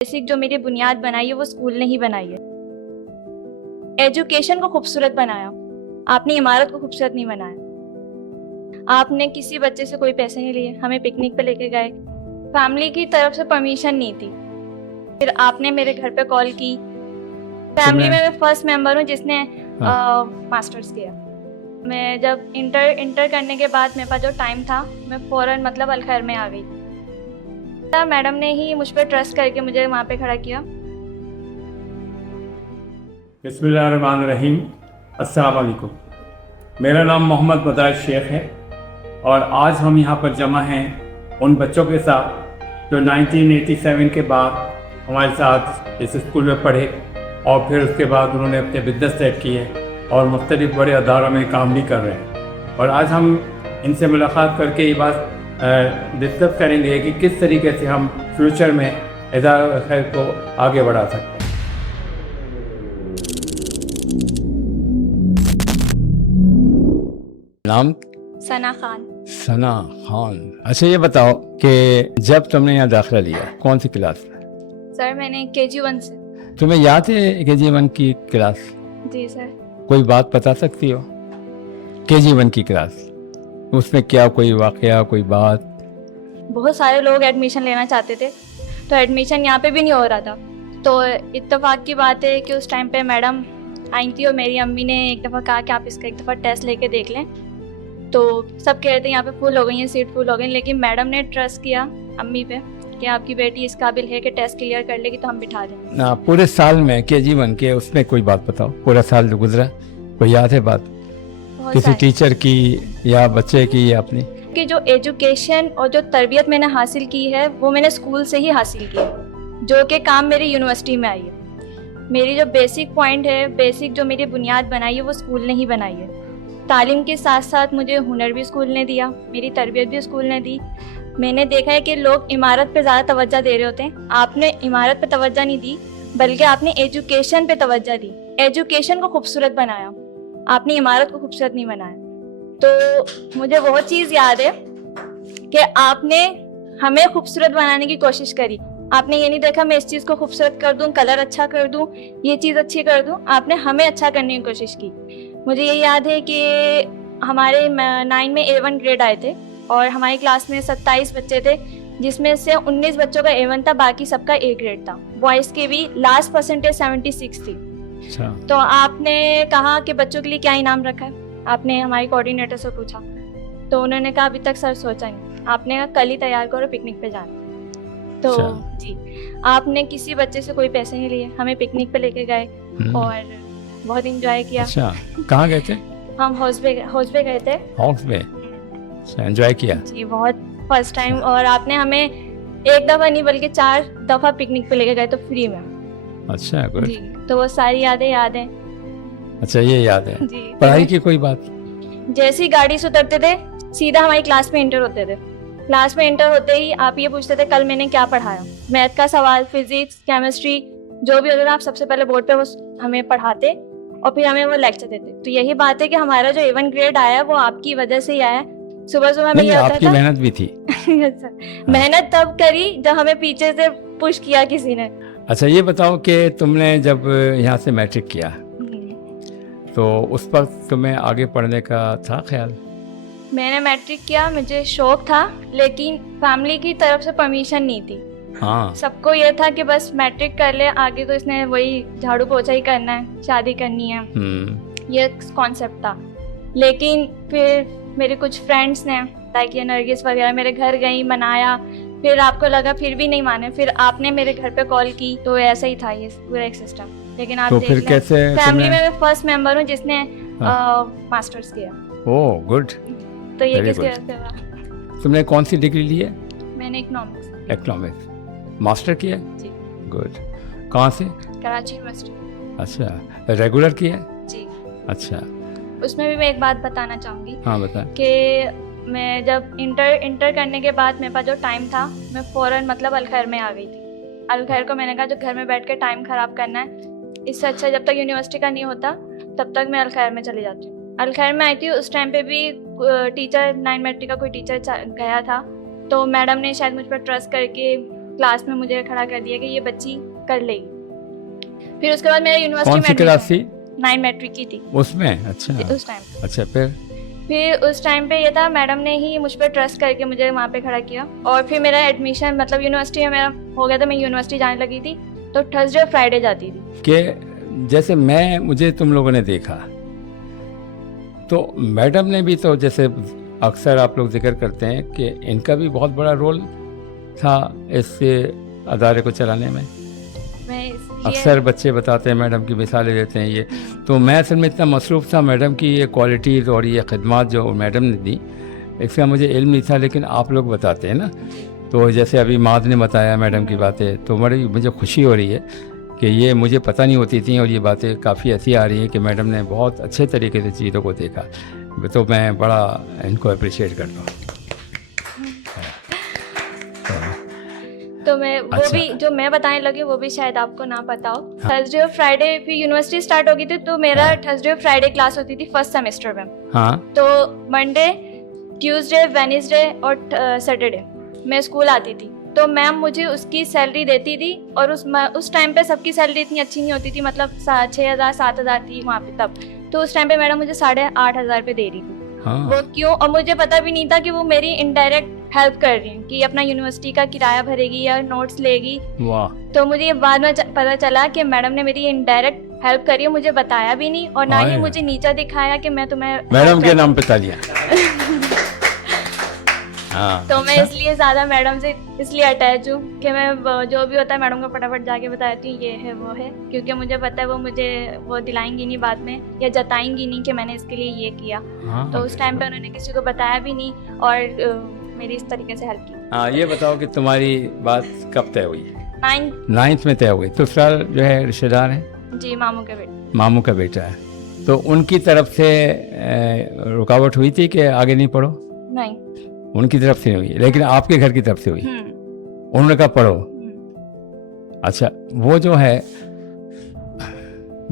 Basic जो मेरी बुनियाद बनाई है वो स्कूल ने ही बनाई है। एजुकेशन को खूबसूरत बनाया, आपने इमारत को खूबसूरत नहीं बनाया। आपने किसी बच्चे से कोई पैसे नहीं लिए, हमें पिकनिक पे लेके गए, फैमिली की तरफ से परमिशन नहीं थी। फिर आपने मेरे घर पे कॉल की। फैमिली में मैं फर्स्ट मेंबर हूँ जिसने मास्टर्स किया। मैं जब इंटर करने के बाद मेरे पास जो टाइम था, मैं फ़ौरन मतलब अलखैर में आ गई। मैडम ने ही मुझ पर ट्रस्ट करके मुझे वहाँ पे खड़ा किया। बिस्मिल्लाहिर्रहमानिर्रहीम। अस्सलाम वालेकुम। मेरा नाम मोहम्मद बदार शेख है और आज हम यहाँ पर जमा हैं उन बच्चों के साथ जो 1987 के बाद हमारे साथ इस स्कूल में पढ़े और फिर उसके बाद उन्होंने अपने बिजनेस सेट किए और मुख्तलिफ बड़े अदारों में काम भी कर रहे हैं। और आज हम इनसे मुलाकात करके ये बात डिस्कस करेंगे कि किस तरीके से हम फ्यूचर में इदारा खैर को आगे बढ़ा सकते हैं। नाम? सना खान। सना खान। अच्छा, ये बताओ कि जब तुमने यहाँ दाखिला लिया कौन सी क्लास में? सर मैंने KG1 से। तुम्हें याद है KG1 की क्लास? जी सर। कोई बात बता सकती हो? KG1 की क्लास उसमें क्या कोई वाकया, कोई बात? बहुत सारे लोग एडमिशन लेना चाहते थे तो एडमिशन यहाँ पे भी नहीं हो रहा था। तो इत्तेफाक की बात है कि उस टाइम पे मैडम आई थी और मेरी अम्मी ने एक दफ़ा कहा कि आप इसका एक दफ़ा टेस्ट लेके देख लें। तो सब कह रहे थे यहाँ पे फुल हो गई है, सीट फुल हो गई, लेकिन मैडम ने ट्रस्ट किया अम्मी पे कि आपकी बेटी इस काबिल है कि टेस्ट क्लियर कर लेगी तो हम बिठा दें। ना, पूरे साल में KG1 के उसमें कोई बात बताओ, पूरा साल जो गुजरा कोई याद है बात किसी टीचर की या बच्चे की या अपनी? कि जो एजुकेशन और जो तरबियत मैंने हासिल की है वो मैंने स्कूल से ही हासिल की है, जो कि काम मेरी यूनिवर्सिटी में आई है। मेरी जो बेसिक पॉइंट है, बेसिक जो मेरी बुनियाद बनाई है वो स्कूल ने ही बनाई है। तालीम के साथ साथ मुझे हुनर भी स्कूल ने दिया, मेरी तरबियत भी स्कूल ने दी। मैंने देखा है कि लोग इमारत पे ज़्यादा तवज्जो दे रहे होते हैं, आपने इमारत पे तवज्जो नहीं दी बल्कि आपने एजुकेशन पे तवज्जो दी। एजुकेशन को खूबसूरत बनाया, आपने इमारत को खूबसूरत नहीं बनाया। तो मुझे वो चीज़ याद है कि आपने हमें खूबसूरत बनाने की कोशिश करी। आपने ये नहीं देखा मैं इस चीज़ को खूबसूरत कर दूं, कलर अच्छा कर दूं, ये चीज़ अच्छी कर दूं, आपने हमें अच्छा करने की कोशिश की। मुझे ये याद है कि हमारे 9 में A1 ग्रेड आए थे और हमारी क्लास में 27 बच्चे थे, जिसमें से 19 बच्चों का A1 था, बाकी सबका A ग्रेड था। बॉयज़ के भी लास्ट परसेंटेज 76 थी। तो आपने कहा कि बच्चों के लिए क्या इनाम रखा है, आपने हमारी कोऑर्डिनेटर से पूछा तो उन्होंने कहा अभी तक सर सोचा नहीं। आपने कहा कल ही तैयार करो, पिकनिक पे जाना। तो जी, आपने किसी बच्चे से कोई पैसे नहीं लिए, हमें पिकनिक पे लेके गए और बहुत इंजॉय किया। अच्छा, कहाँ गए थे? हम हाउस पे गए थे। हाउस में? अच्छा, एंजॉय किया? जी बहुत, फर्स्ट टाइम। और आपने हमें एक दफ़ा नहीं बल्कि 4 दफ़ा पिकनिक पे लेके गए तो फ्री में। अच्छा, गुड। जी, तो वो सारी यादें याद हैं। अच्छा, ये याद है। जी। पढ़ाई की कोई बात? जैसे ही गाड़ी से उतरते थे सीधा हमारी क्लास में इंटर होते थे। क्लास में इंटर होते ही आप ये पूछते थे कल मैंने क्या पढ़ाया। मैथ का सवाल, फिजिक्स, केमिस्ट्री जो भी होता था, आप सबसे पहले बोर्ड पे वो हमें पढ़ाते और फिर हमें वो लेक्चर देते। तो यही बात है कि हमारा जो A1 ग्रेड आया वो आपकी वजह से ही आया। सुबह सुबह में ये होता आपकी था। मेहनत भी थी। मेहनत तब करी जब हमें पीछे से पुश किया किसी ने। अच्छा, ये बताओ कि तुमने जब यहाँ से मैट्रिक किया तो उस वक्त तुम्हें आगे पढ़ने का था ख्याल? मैंने मैट्रिक किया, मुझे शौक था, लेकिन फैमिली की तरफ से परमिशन नहीं थी। हाँ, सबको ये था कि बस मैट्रिक कर ले, आगे तो इसने वही झाड़ू पोछा ही करना है, शादी करनी है, ये कॉन्सेप्ट था। लेकिन फिर मेरे कुछ फ्रेंड्स ने लाइक ये नरगिस वगैरह मेरे घर गई, मनाया, फिर आपको लगा फिर भी नहीं माने, फिर आपने मेरे घर पे कॉल की, तो ऐसा ही था ये पूरा एक सिस्टम। लेकिन आप तो देख फिर लें, कैसे फैमिली में मैं फर्स्ट मेंबर हूँ जिसने मास्टर्स किया। Oh good. तो ये Very किसके good. वजह से हुआ? तुमने कौन सी डिग्री ली है? मैंने इकोनॉमिक्स। इकोनॉमिक्स मास्टर किया? जी। गुड। कहाँ से? कराची यूनिवर्सिटी। अच्छा, रेगुलर किया? जी। अच्छा। उसमें भी मैं एक बात बताना चाहूँगी। हाँ, बता। कि मैं जब इंटर करने के बाद मेरे पास जो टाइम था, मैं फ़ौरन मतलब अलखैर में आ गई थी। अलखैर को मैंने कहा जो घर में बैठ के टाइम ख़राब करना है, इससे अच्छा जब तक यूनिवर्सिटी का नहीं होता तब तक मैं अलखैर में चली जाती हूँ। अलखैर में आई थी, उस टाइम पे भी टीचर 9 मैट्रिक का कोई टीचर गया था, तो मैडम ने शायद मुझ पर ट्रस्ट करके क्लास में मुझे खड़ा कर दिया कि ये बच्ची कर लेगी। फिर उसके बाद मेरा यूनिवर्सिटी कौन में सी क्लास थी? 9 मैट्रिक की थी उसमें? अच्छा उस टाइम। अच्छा, फिर उस टाइम पे ये था, मैडम ने ही मुझ पर ट्रस्ट करके मुझे वहाँ पे खड़ा किया। और फिर मेरा एडमिशन मतलब यूनिवर्सिटी में मेरा हो गया था, मैं यूनिवर्सिटी जाने लगी थी, तो थर्सडे और फ्राइडे जाती थी। कि जैसे मुझे तुम लोगों ने देखा तो मैडम ने भी, तो जैसे अक्सर आप लोग जिक्र करते हैं कि इनका भी बहुत बड़ा रोल था इस अदारे को चलाने में। मैं अक्सर बच्चे बताते हैं, मैडम की मिसालें देते हैं ये। तो मैं असल में इतना मसरूफ़ था मैडम की ये क्वालिटीज़ और ये खिदमत जो मैडम ने दी, इसका मुझे इल्म नहीं था, लेकिन आप लोग बताते हैं ना। तो जैसे अभी माद ने बताया मैडम की बातें, तो मुझे खुशी हो रही है कि ये मुझे पता नहीं होती थी और ये बातें काफ़ी ऐसी आ रही हैं कि मैडम ने बहुत अच्छे तरीके से चीज़ों को देखा। तो मैं बड़ा इनको अप्रिशिएट करता हूँ। तो मैं वो अच्छा। भी जो मैं बताने लगी वो भी शायद आपको ना पता हो। थर्सडे और फ्राइडे फिर यूनिवर्सिटी स्टार्ट हो गई थी, तो मेरा थर्सडे और फ्राइडे क्लास होती थी फर्स्ट सेमेस्टर में। हाँ, तो मंडे, ट्यूसडे, वेडनेसडे और सैटरडे मैं स्कूल आती थी, तो मैम मुझे उसकी सैलरी देती थी। और उस टाइम पे सबकी सैलरी इतनी अच्छी नहीं होती थी, मतलब 6,000 7,000 थी वहाँ पे तब। तो उस टाइम पे मैडम मुझे 8,500 रुपये दे रही थी। हाँ। वो क्यों? और मुझे पता भी नहीं था कि वो मेरी इनडायरेक्ट हेल्प कर रही है, कि अपना यूनिवर्सिटी का किराया भरेगी या नोट्स लेगी। वाह। तो मुझे ये बाद में पता चला कि मैडम ने मेरी इनडायरेक्ट हेल्प करी है, मुझे बताया भी नहीं और ना ही मुझे नीचा दिखाया कि मैं तुम्हें मैडम के नाम पे तालियां। हाँ, तो मैं अच्छा। इसलिए ज़्यादा मैडम से इसलिए अटैच हूँ कि मैं जो भी होता है मैडम को फटाफट जाके बताती हूँ ये है वो है, क्योंकि मुझे पता है वो मुझे वो दिलाएंगी नहीं बाद में या जताएंगी नहीं कि मैंने इसके लिए ये किया। हाँ, तो उस टाइम पे उन्होंने किसी को बताया भी नहीं और मेरी इस तरीके से हेल्प की। हाँ, ये बताओ कि तुम्हारी बात कब तय हुई? 9th में तय हुई। तो सर जो है रिश्तेदार हैं? जी, मामू के बेटे। मामू का बेटा है। तो उनकी तरफ से रुकावट हुई थी कि आगे नहीं पढ़ो? नहीं, उनकी तरफ से नहीं हुई, लेकिन आपके घर की तरफ से हुई। उन्होंने कहा पढ़ो। अच्छा, वो जो है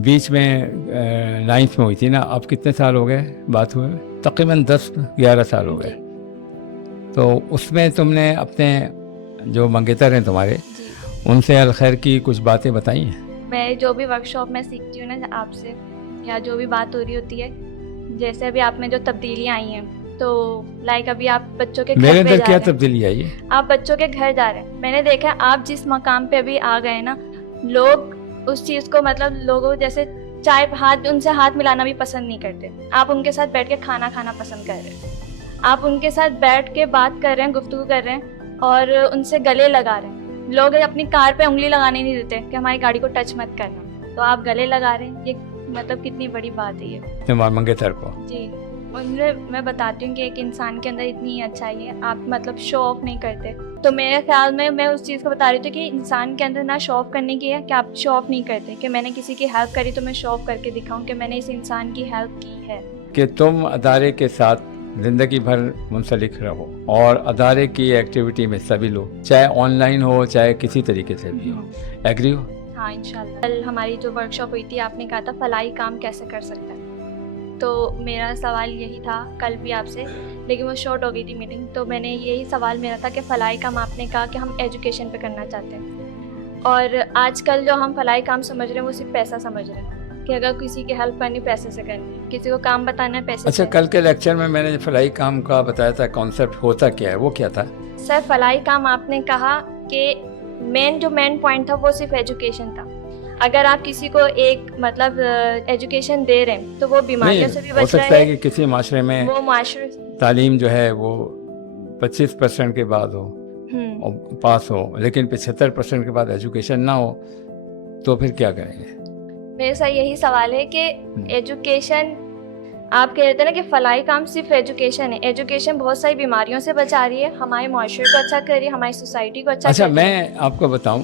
बीच में 9th में हुई थी ना, अब कितने साल हो गए बात हुए? तकरीबन 10-11 साल हो गए। तो उसमें तुमने अपने जो मंगेतर हैं तुम्हारे, उनसे अल खैर की कुछ बातें बताई हैं? मैं जो भी वर्कशॉप में सीखती हूँ ना आपसे, या जो भी बात हो रही होती है, जैसे अभी आप में जो तब्दीलियाँ आई हैं, तो लाइक अभी आप बच्चों के घर मेरे पे अंदर जा क्या रहे हैं, तब्दीली आई है? आप बच्चों के घर जा रहे हैं। मैंने देखा आप जिस मकाम पे अभी आ गए ना, लोग उस चीज़ को मतलब लोगों जैसे चाय उनसे हाथ मिलाना भी पसंद नहीं करते। आप उनके साथ बैठ के खाना खाना पसंद कर रहे हैं, आप उनके साथ बैठ के बात कर रहे हैं, गुफ्तगू कर रहे हैं और उनसे गले लगा रहे हैं। लोग अपनी कार पे उंगली लगाने नहीं देते कि हमारी गाड़ी को टच मत करना, तो आप गले लगा रहे हैं। ये मतलब कितनी बड़ी बात है ये तुम्हारे मंगेतर को। जी, उनमें मैं बताती हूँ कि एक इंसान के अंदर इतनी अच्छाई है, आप मतलब शो ऑफ नहीं करते। तो मेरे ख्याल में मैं उस चीज़ को बता रही थी कि इंसान के अंदर ना शो ऑफ करने की है कि आप शो ऑफ नहीं करते कि मैंने किसी की हेल्प करी तो मैं शो ऑफ करके दिखाऊं कि मैंने इस इंसान की हेल्प की है। कि तुम अदारे के साथ ज़िंदगी भर मुंसलिक रहो और अदारे की एक्टिविटी में सभी लोग, चाहे ऑनलाइन हो चाहे किसी तरीके से भी हो। एग्री हो? हाँ, इंशाल्लाह। कल हमारी जो वर्कशॉप हुई थी, आपने कहा था फलाही काम कैसे कर सकता है, तो मेरा सवाल यही था कल भी आपसे, लेकिन वो शॉर्ट हो गई थी मीटिंग। तो मैंने यही सवाल मेरा था कि फलाही काम आपने कहा कि हम एजुकेशन पे करना चाहते हैं, और आजकल जो हम फलाही काम समझ रहे हैं वो सिर्फ पैसा समझ रहे हैं कि अगर किसी की हेल्प करनी पैसे से करनी है, किसी को काम बताना है पैसे अच्छा, से। कल के लेक्चर में मैंने जो फलाही काम का बताया था कॉन्सेप्ट, होता क्या है, वो क्या था? सर, फलाही काम आपने कहा कि मेन पॉइंट था वो सिर्फ एजुकेशन था। अगर आप किसी को एक मतलब एजुकेशन दे रहे हैं तो वो बीमारियों से भी हो बच सकता रहा है है। कि किसी माशरे में वो माशरे तालीम जो है वो 25% के बाद हो और पास हो, लेकिन 75% के बाद एजुकेशन ना हो, तो फिर क्या करेंगे? मेरे साथ यही सवाल है कि एजुकेशन, आप कह रहे थे ना कि फलाही काम सिर्फ एजुकेशन है। एजुकेशन बहुत सारी बीमारियों से बचा रही है, हमारे माशरे को अच्छा कर रही है, हमारी सोसाइटी को अच्छा कर रही है। मैं आपको बताऊं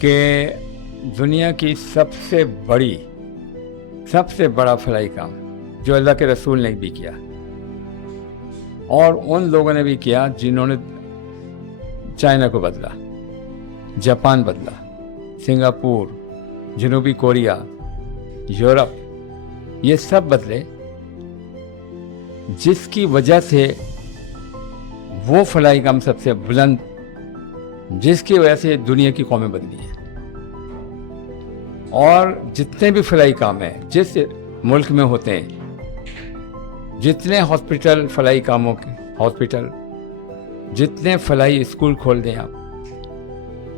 कि दुनिया की सबसे बड़ा फलाही काम जो अल्लाह के रसूल ने भी किया और उन लोगों ने भी किया जिन्होंने चाइना को बदला, जापान बदला, सिंगापुर, जनूबी कोरिया, यूरोप, ये सब बदले, जिसकी वजह से वो फलाही काम सबसे बुलंद जिसकी वजह से दुनिया की कौमें बदली हैं। और जितने भी फलाई काम हैं जिस मुल्क में होते हैं, जितने हॉस्पिटल फलाई कामों के हॉस्पिटल, जितने फलाई स्कूल खोल दें आप,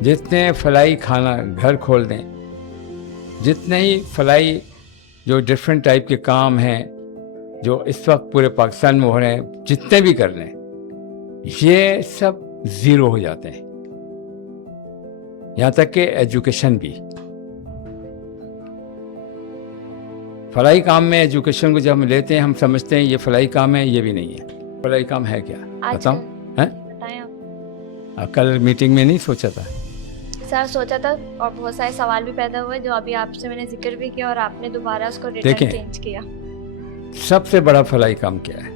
जितने फलाई खाना घर खोल दें, जितने ही फलाई जो डिफरेंट टाइप के काम हैं जो इस वक्त पूरे पाकिस्तान में हो रहे हैं, जितने भी कर लें, ये सब ज़ीरो हो जाते हैं। यहाँ तक कि एजुकेशन भी, फलाई काम में एजुकेशन को जब हम लेते हैं हम समझते हैं ये फलाई काम है, ये भी नहीं है। फलाई काम है क्या बताओ? हैं? बताएं आप। कल मीटिंग में नहीं सोचा था? सर सोचा था और बहुत सारे सवाल भी पैदा हुए जो अभी आपसे मैंने जिक्र भी किया और आपने दोबारा उसको रिटर्न देखें, चेंज किया। सबसे बड़ा फलाई काम क्या है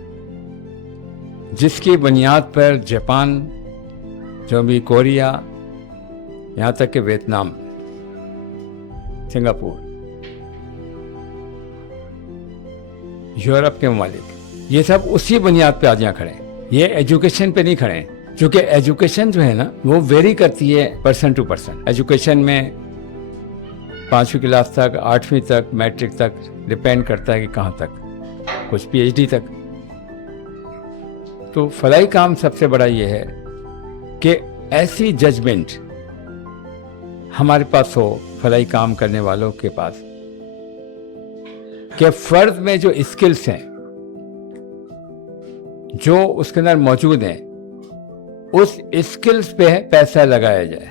जिसकी बुनियाद पर जापान, जो भी कोरिया, यहाँ तक कि वियतनाम, सिंगापुर, यूरोप के ममालिक, ये सब उसी बुनियाद पे आज यहाँ खड़े हैं। ये एजुकेशन पे नहीं खड़े हैं, क्योंकि एजुकेशन जो है ना वो वेरी करती है पर्सन टू पर्सन। एजुकेशन में 5वीं क्लास तक, 8वीं तक, मैट्रिक तक डिपेंड करता है कि कहाँ तक, कुछ PhD तक। तो फलाई काम सबसे बड़ा ये है कि ऐसी जजमेंट हमारे पास हो फलाई काम करने वालों के पास कि फर्द में जो स्किल्स हैं जो उसके अंदर मौजूद हैं, उस स्किल्स पे पैसा लगाया जाए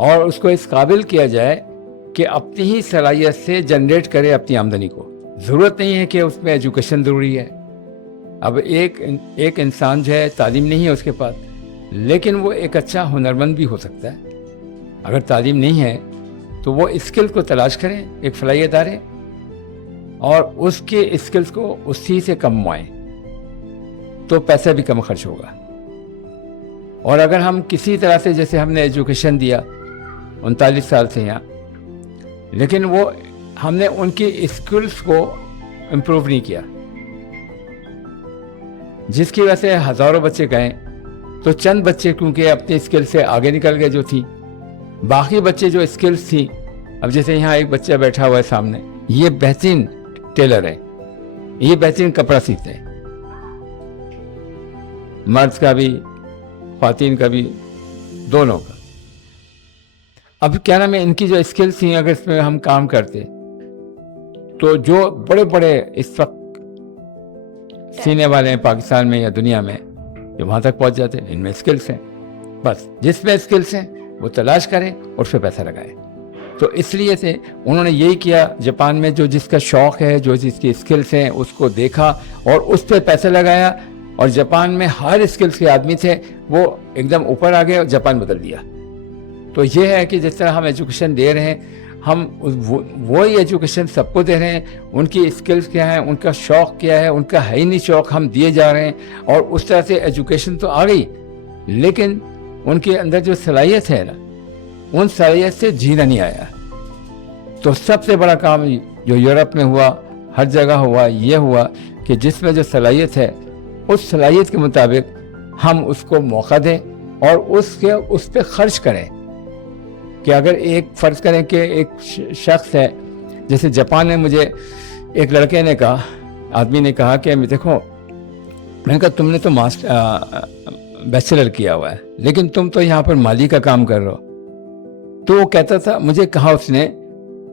और उसको इस काबिल किया जाए कि अपनी ही सलाहियत से जनरेट करे अपनी आमदनी को। ज़रूरत नहीं है कि उसमें एजुकेशन ज़रूरी है। अब एक इंसान जो है तालीम नहीं है उसके पास, लेकिन वो एक अच्छा हुनरमंद भी हो सकता है। अगर तालीम नहीं है तो वो स्किल को तलाश करें एक फलाई इदारे और उसके स्किल्स को उसी से कमवाएं, तो पैसा भी कम खर्च होगा। और अगर हम किसी तरह से, जैसे हमने एजुकेशन दिया 39 साल से यहाँ, लेकिन वो हमने उनकी स्किल्स को इम्प्रूव नहीं किया, जिसकी वजह से हज़ारों बच्चे गए, तो चंद बच्चे क्योंकि अपनी स्किल से आगे निकल गए जो थी, बाकी बच्चे जो स्किल्स थी, अब जैसे यहाँ एक बच्चा बैठा हुआ है सामने, ये बेहतरीन टेलर है, ये बेहतरीन कपड़ा सीखते हैं, मर्द का भी ख्वातीन का भी, दोनों का। अब क्या नाम है, इनकी जो स्किल्स थी अगर इसमें हम काम करते तो जो बड़े बड़े इस वक्त सीने वाले हैं पाकिस्तान में या दुनिया में, जो वहाँ तक पहुँच जाते हैं, इनमें स्किल्स हैं। बस जिसमें स्किल्स हैं वो तलाश करें और उस पर पैसा लगाएं। तो इसलिए से उन्होंने यही किया। जापान में जो जिसका शौक़ है, जो जिसकी स्किल्स हैं, उसको देखा और उस पर पैसा लगाया, और जापान में हर स्किल्स के आदमी थे, वो एकदम ऊपर आ गए और जापान बदल दिया। तो ये है कि जिस तरह हम एजुकेशन दे रहे हैं, हम वो ही एजुकेशन सबको दे रहे हैं। उनकी स्किल्स क्या है, उनका शौक़ क्या है, उनका है ही नहीं शौक़, हम दिए जा रहे हैं। और उस तरह से एजुकेशन तो आ गई, लेकिन उनके अंदर जो सलाहियत है ना, उन सलाहियत से जीना नहीं आया। तो सबसे बड़ा काम जो यूरोप में हुआ, हर जगह हुआ, ये हुआ कि जिसमें जो सलाहियत है, उस सलाहियत के मुताबिक हम उसको मौका दें और उस पर ख़र्च करें। कि अगर एक फ़र्ज़ करें कि एक शख्स है, जैसे जापान में मुझे एक लड़के ने कहा, आदमी ने कहा कि देखो, मैंने कहा तुमने तो बैचलर किया हुआ है, लेकिन तुम तो यहाँ पर माली का काम कर रहे हो। तो वो कहता था, मुझे कहा उसने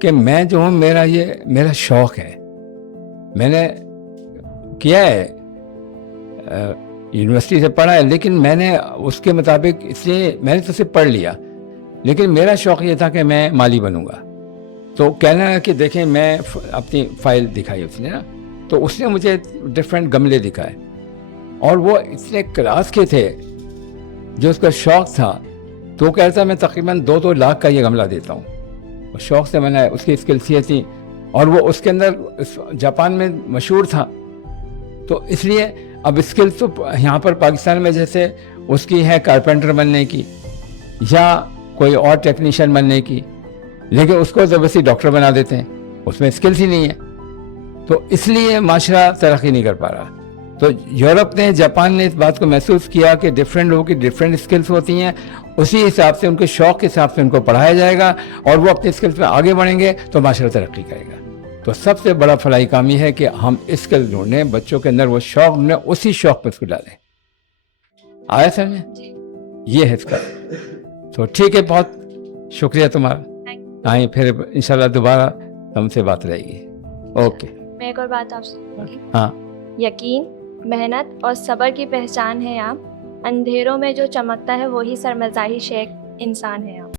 कि मैं जो हूँ, मेरा शौक़ है, मैंने किया है, यूनिवर्सिटी से पढ़ा है, लेकिन मैंने उसके मुताबिक, इसलिए मैंने तो सिर्फ पढ़ लिया, लेकिन मेरा शौक़ ये था कि मैं माली बनूंगा। तो कहना है कि देखें, मैं अपनी फ़ाइल दिखाई उसने ना, तो उसने मुझे डिफरेंट गमले दिखाए, और वो इतने क्लास के थे जो उसका शौक़ था। तो वो कहता मैं तकरीबन 2-2 लाख का ये गमला देता हूँ। शौक़ से मैंने, उसकी स्किल्स ये थी, और वो उसके अंदर जापान में मशहूर था। तो इसलिए अब स्किल्स तो यहाँ पर पाकिस्तान में जैसे उसकी है कारपेंटर बनने की या कोई और टेक्नीशियन बनने की, लेकिन उसको ज़बरदस्ती डॉक्टर बना देते हैं, उसमें स्किल्स ही नहीं है। तो इसलिए माशरा तरक्की नहीं कर पा रहा। तो यूरोप ने, जापान ने इस बात को महसूस किया कि डिफरेंट लोगों की डिफरेंट स्किल्स होती हैं, उसी हिसाब से उनके शौक़ के हिसाब से उनको पढ़ाया जाएगा और वो अपने स्किल्स में आगे बढ़ेंगे तो माशरा तरक्की करेगा। तो सबसे बड़ा फलाही कामी है कि हम स्किल ढूंढें, बच्चों के अंदर वो शौक़ ढूंढें, उसी शौक़ पर उसको डालें। आया समझ में? ये है इसका। तो ठीक है, बहुत शुक्रिया तुम्हारा। आए फिर इंशाल्लाह दोबारा हमसे बात रहेगी। ओके। मैं एक और बात आपसे, हाँ, यकीन, मेहनत और सब्र की पहचान है आप। अंधेरों में जो चमकता है वही सरमजाही शेख इंसान है आप।